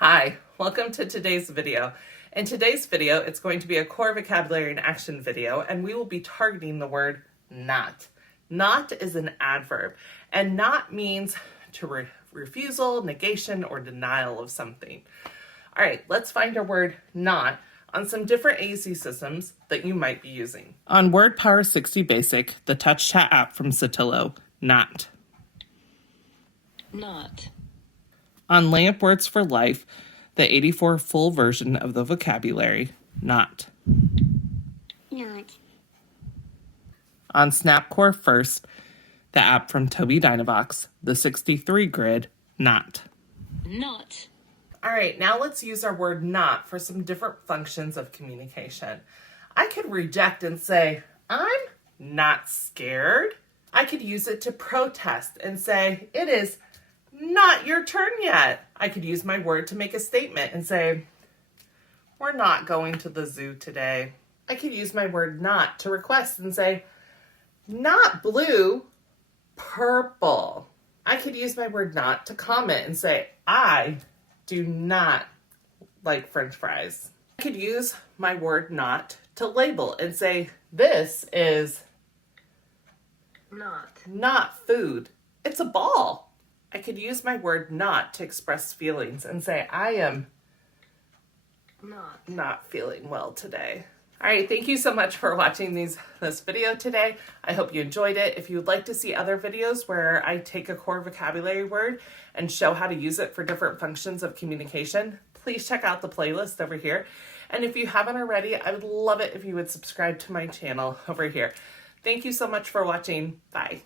Hi, welcome to today's video. In today's video, it's going to be a core vocabulary and action video, and we will be targeting the word not. Not is an adverb, and not means to refusal, negation, or denial of something. All right, let's find our word not on some different AAC systems that you might be using. On Word Power 60 Basic, the touch chat app from Sotelo, not. Not. On Lamp Words for Life, the 84 full version of the vocabulary, not. Not. On Snapcore First, the app from Tobii Dynavox, the 63 grid, not. Not. All right, now let's use our word not for some different functions of communication. I could reject and say, I'm not scared. I could use it to protest and say, it is not your turn yet. I could use my word to make a statement and say, we're not going to the zoo today. I could use my word not to request and say, not blue, purple. I could use my word not to comment and say, I do not like French fries. I could use my word not to label and say, this is not food. It's a ball. I could use my word not to express feelings and say, I am not feeling well today. All right, thank you so much for watching this video today. I hope you enjoyed it. If you would like to see other videos where I take a core vocabulary word and show how to use it for different functions of communication, please check out the playlist over here. And if you haven't already, I would love it if you would subscribe to my channel over here. Thank you so much for watching. Bye.